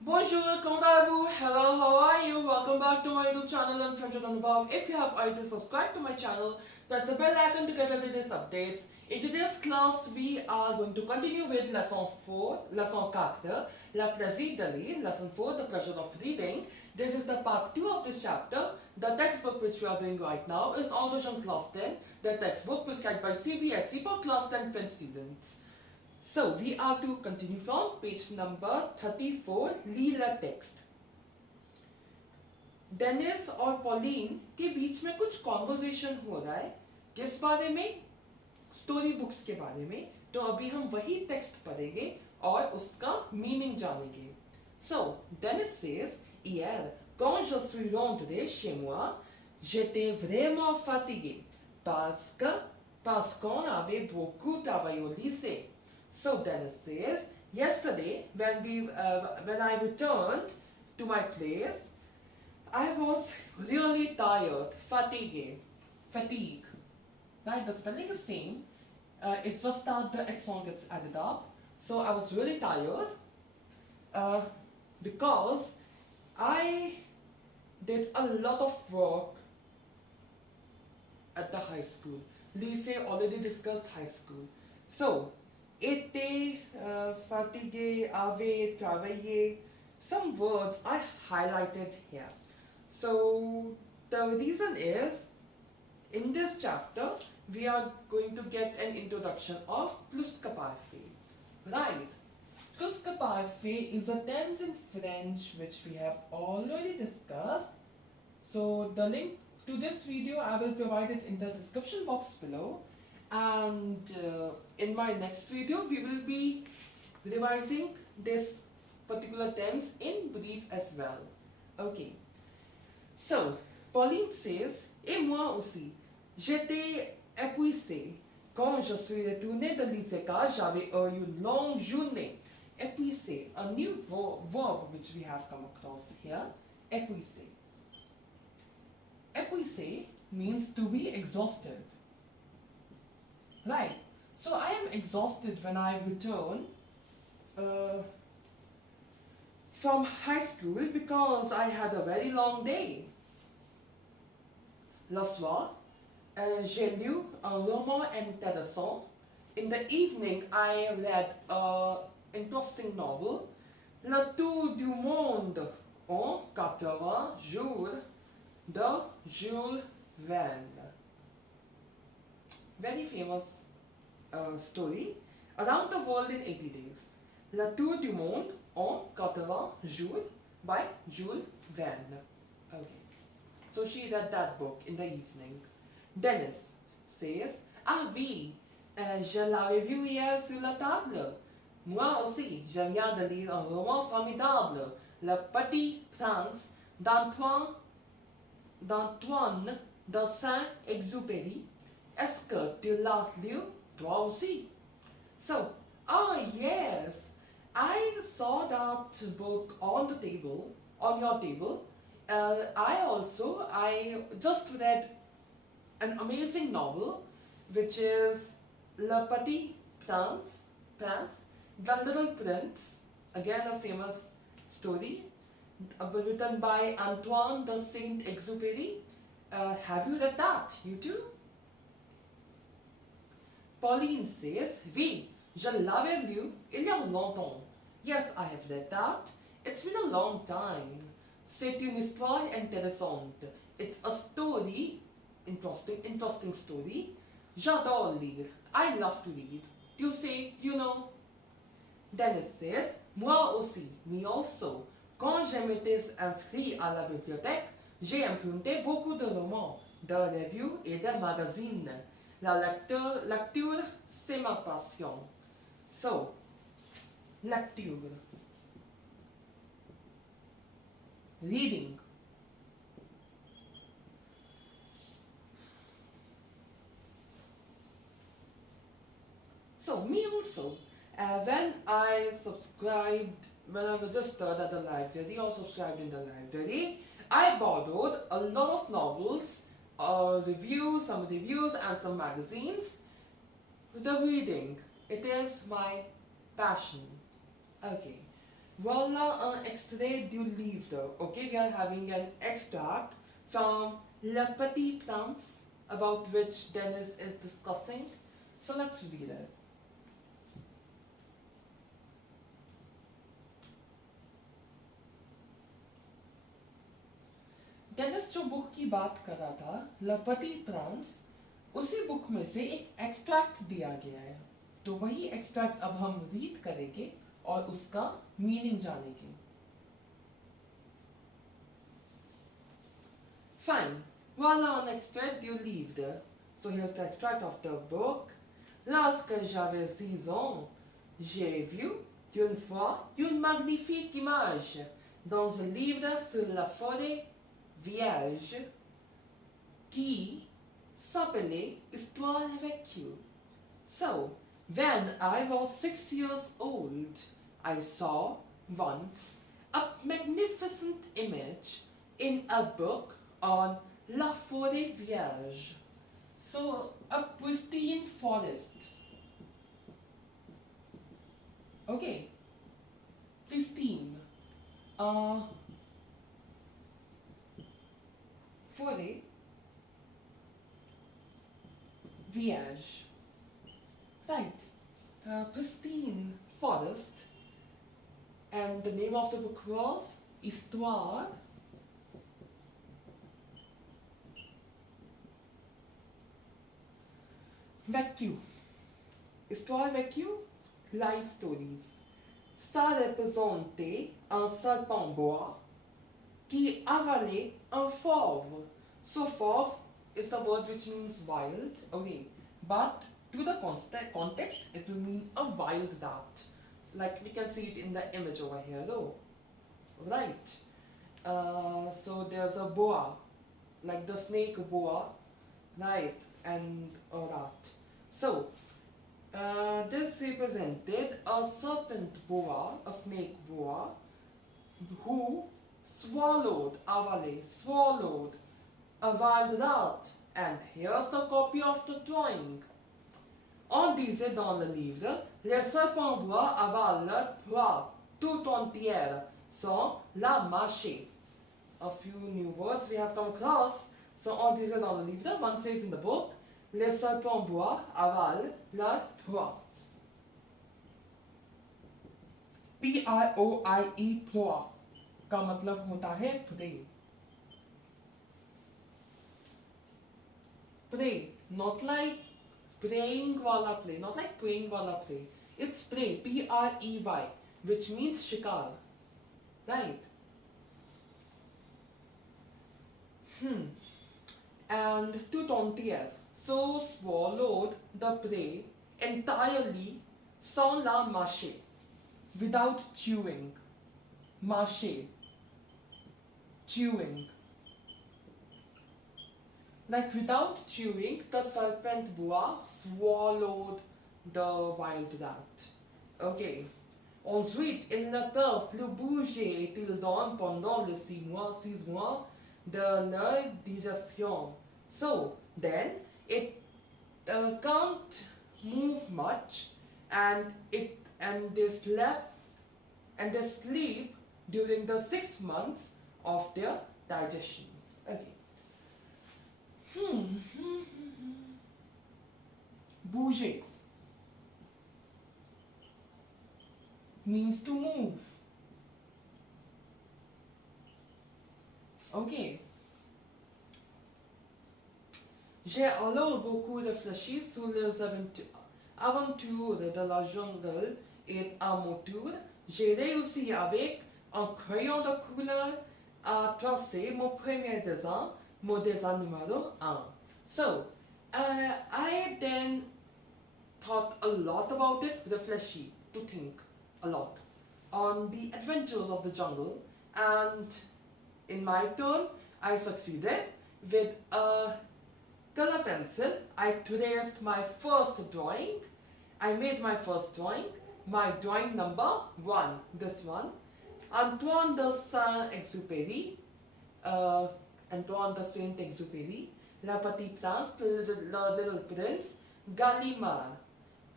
Bonjour, comment allez-vous? Hello, how are you? Welcome back to my YouTube channel. I'm Friends with Anubhav. If you have already subscribed to my channel, press the bell icon to get the latest updates. In today's class, we are going to continue with lesson 4, lesson 4, La Plaisir de Lire, lesson 4, the pleasure of reading. This is the part 2 of this chapter. The textbook which we are doing right now is Entre Jeunes Class 10, the textbook prescribed by CBSE for class 10 French students. So we are to continue from page number 34, Lee la text. Dennis और pollen के बीच में कुछ conversation हो रहा है किस बारे में? स्टोरी बुक्स के बारे में. तो अभी हम वही टेक्स्ट पढ़ेंगे और उसका मीनिंग जानेंगे. So Dennis says, hier, quand je suis rentré chez moi, j'étais vraiment fatigué parce qu'on avait beaucoup travaillé au lycée. So Dennis says, yesterday when I returned to my place, I was really tired, fatigue. Right, the spelling is same. It's just that the accent gets added up. So I was really tired because I did a lot of work at the high school. Lycée already discussed high school. So été, fatigué, avait, travaillé. Some words I highlighted here. So the reason is, in this chapter, we are going to get an introduction of plus que parfait. Right. Plus que parfait is a tense in French which we have already discussed. So the link to this video I will provide it in the description box below. And in my next video we will be revising this particular tense in brief as well. Okay. So Pauline says, et moi aussi, j'étais épuisée quand je suis retournée de lycée car j'avais eu une longue journée. Épuisée, a new verb which we have come across here. Épuisée. Épuisée means to be exhausted. Right. So I am exhausted when I return from high school because I had a very long day. Le soir, j'ai lu un roman intéressant. In the evening, I read an interesting novel, Le Tour du Monde en 80 jours de Jules Verne. Very famous story. Around the World in 80 Days. Le Tour du Monde en 80 jours by Jules Verne. Okay. So she read that book in the evening. Dennis says, ah oui, je l'avais vu hier sur la table. Moi aussi, je viens de lire un roman formidable, Le Petit Prince d'Antoine de Saint-Exupéry. Est-ce que tu l'as lu, toi aussi? So, oh yes, I saw that book on the table, on your table. I just read an amazing novel, which is Le Petit Prince, The Little Prince, again a famous story, written by Antoine de Saint-Exupéry. Have you read that? You too? Pauline says, oui, je l'avais lu il y a longtemps. Yes, I have read that. It's been a long time. C'est une histoire intéressante. It's a story, interesting story. J'adore lire. I love to read. You say, you know. Dennis says, moi aussi, me also. Quand je m'étais inscrit à la bibliothèque, j'ai emprunté beaucoup de romans, de revues et de magazines. La lecture, c'est ma passion. So, lecture. Reading. So, me also. When I was registered at the library or subscribed in the library, I borrowed a lot of novels, some reviews and some magazines. The reading, it is my passion. Okay. Voilà un extrait du livre. Okay, we are having an extract from Le Petit Prince, about which Dennis is discussing. So let's read it. Dennis जो book की बात कर रहा था, Le Petit Prince, उसी book में से एक एक्सट्रैक्ट दिया गया है. तो वही एक्सट्रैक्ट अब हम रीड करेंगे और उसका मीनिंग जानेंगे. Fine. Voilà un extrait du livre. So here's the extract of the book. Lorsque j'avais 6 ans, j'ai vu une fois une magnifique image dans un livre sur la forêt vierge qui s'appelait Histoire vécue. So, when I was 6 years old, I saw once a magnificent image in a book on La Forêt Vierge. So, a pristine forest. Okay, pristine. Forêt Vierge. Right, pristine forest. And the name of the book was Histoire Vécue. Histoire vécue, life stories. Ça représentait un serpent bois qui avalait un fauve. So fauve is the word which means wild. Okay, but to the context, it will mean a wild rat. Like we can see it in the image over here, though. Right. So there's a boa, like the snake boa, right, and a rat. So this represented a serpent boa, a snake boa, who swallowed a wild rat. And here's the copy of the drawing. On disait dans le livre, le serpent bois avale le proie tout entière sans la mâcher. A few new words we have come across. So on disait dans le livre, one says in the book, le serpent bois avale le proie. P-R-O-I-E, proie का मतलब होता है prey. Prey, not like praying wala prey, not like praying wala prey. It's prey, P-R-E-Y, which means shikar. Right? And tout entière, so swallowed the prey entirely sans la mâcher, without chewing. Mâcher, chewing. Like without chewing, the serpent boa swallowed the wild rat. Okay. Ensuite, il ne peut plus bouger et il donne pendant les 6 mois de leur digestion. So then it can't move much, and they sleep during the 6 months of their digestion. Okay. Bouger means to move. Okay. J'ai alors beaucoup réfléchi sur les aventures de la jungle et à mon tour, j'ai réussi avec un crayon de couleur à tracer mon premier dessin numéro 1. So, I then thought a lot about it, réfléchi, to think a lot on the adventures of the jungle, and in my turn, I succeeded. With a color pencil, I traced my first drawing. I made my first drawing, my drawing number 1, this one. Antoine de Saint-Exupéry, Antoine de Saint-Exupéry, Le Petit Prince, le Little Prince, Gallimard,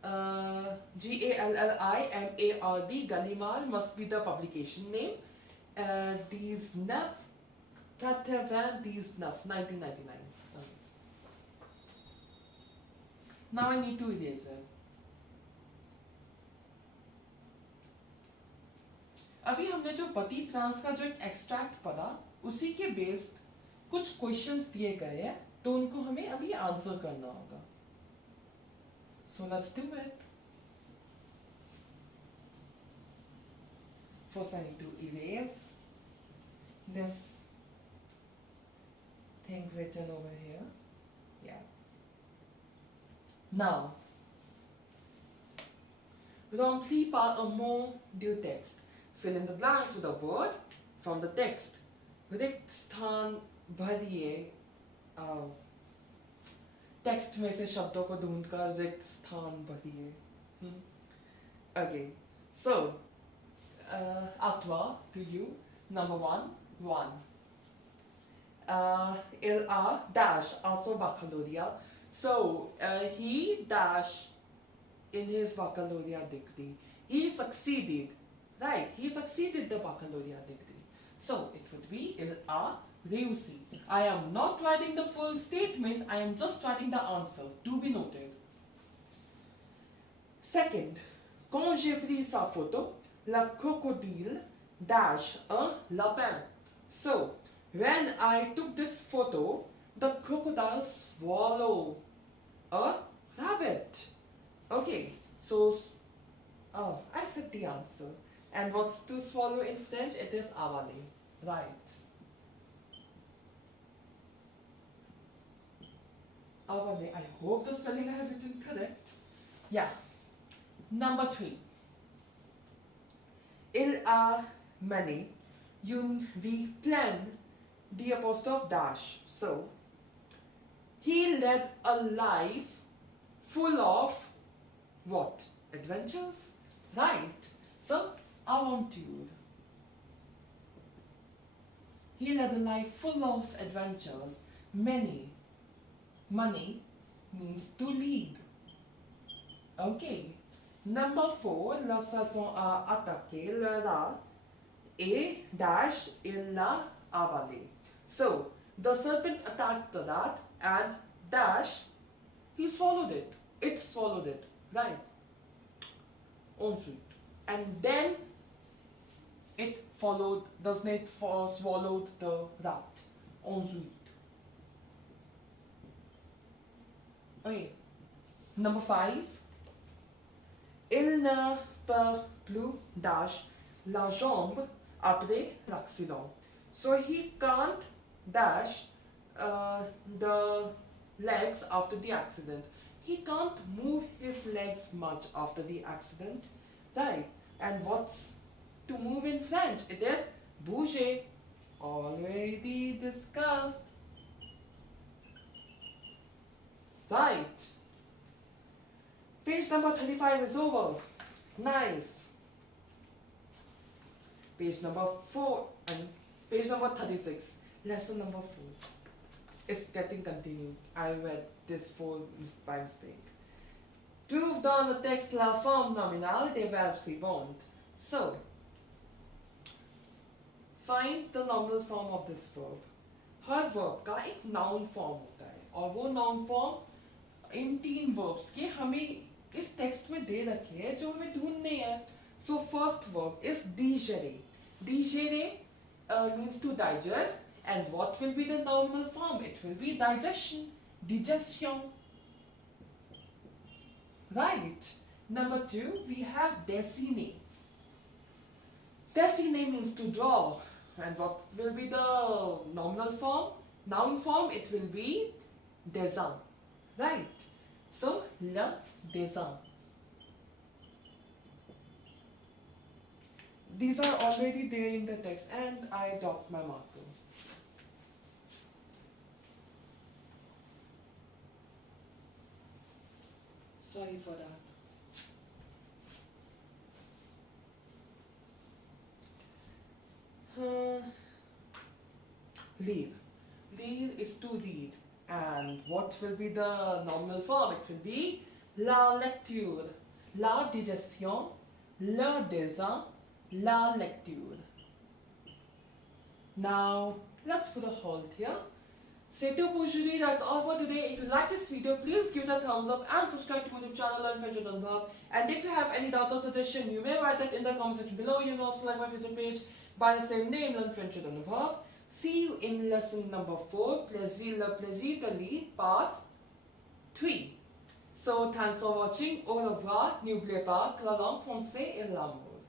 Gallimard, Gallimard must be the publication name. 1999, 1999. Now I need to erase it. अभी हमने जो पति France का जो एक extract पढ़ा उसी के बेस्ड कुछ क्वेश्चंस दिए गए हैं तो उनको हमें अभी आंसर करना होगा. So let's do it. First I need to erase this thing written over here. Yeah. Now, remplis par un mot du texte. Fill in the blanks with a word from the text. रिक्त स्थान भरिए. Text में से शब्दों को ढूंढकर रिक्त स्थान भरिए. Okay, so à toi, to you. Number 1. Il a dash also baccalaureate. So he dash in his baccalaureate degree. He succeeded, right? He succeeded the baccalaureate degree. So it would be il a réussi. I am not writing the full statement. I am just writing the answer. To be noted. Second, quand j'ai pris sa photo, la crocodile dash un lapin. So when I took this photo, the crocodile swallowed a rabbit. Okay, so I said the answer. And what's to swallow in French? It is avaler. Right. Avaler. I hope the spelling I have written correct. Yeah. Number 3. Il a mené une vie pleine d'apostrophe dash. So, he led a life full of what? Adventures? Right. So, aventure. He led a life full of adventures. Many. Money means to lead. Okay. Number 4, le serpent a attaqué le rat et dash il l'a avalé. So, the serpent attacked the rat and dash, he swallowed it. It swallowed it. Right. Ensuite. And then it followed, the snake swallowed the rat. Ensuite. Okay. Number 5. Il ne peut plus dash la jambe après l'accident. So he can't dash the legs after the accident. He can't move his legs much after the accident. Right. And what's to move in French? It is bouger. Already discussed. Right. Page number 35 is over. Nice. Page number 4 and page number 36. Lesson number 4. It's getting continued. I read this 4 by mistake. Trouve dans le texte la forme nominale des verbes suivantes. So, find the nominal form of this verb. Her verb का एक noun form होता है और वो noun form इन 3 verbs के हमें इस text में दे रखे हैं जो हमें ढूंढने हैं. So first verb is digérer. Digérer means to digest, and what will be the nominal form? It will be digestion, digestion. Right. Number 2, we have dessiner. Dessiner means to draw, and what will be the nominal form? Noun form, it will be dessin. Right. So le dessin. These are already there in the text and I dropped my marker. Sorry for that. Lire. Lire is to read. And what will be the nominal form? It will be la lecture, la digestion, le dessin, la lecture. Now, let's put a halt here. C'est tout pour aujourd'hui. That's all for today. If you like this video, please give it a thumbs up and subscribe to my YouTube channel Learn French with Anubhav. And if you have any doubt or suggestion, you may write that in the comment section below. You can also like my Facebook page by the same name, Learn French with Anubhav. See you in lesson number 4, Plaisir de Lire, part 3. So, thanks for watching. Au revoir. N'oubliez pas que la langue française est l'amour.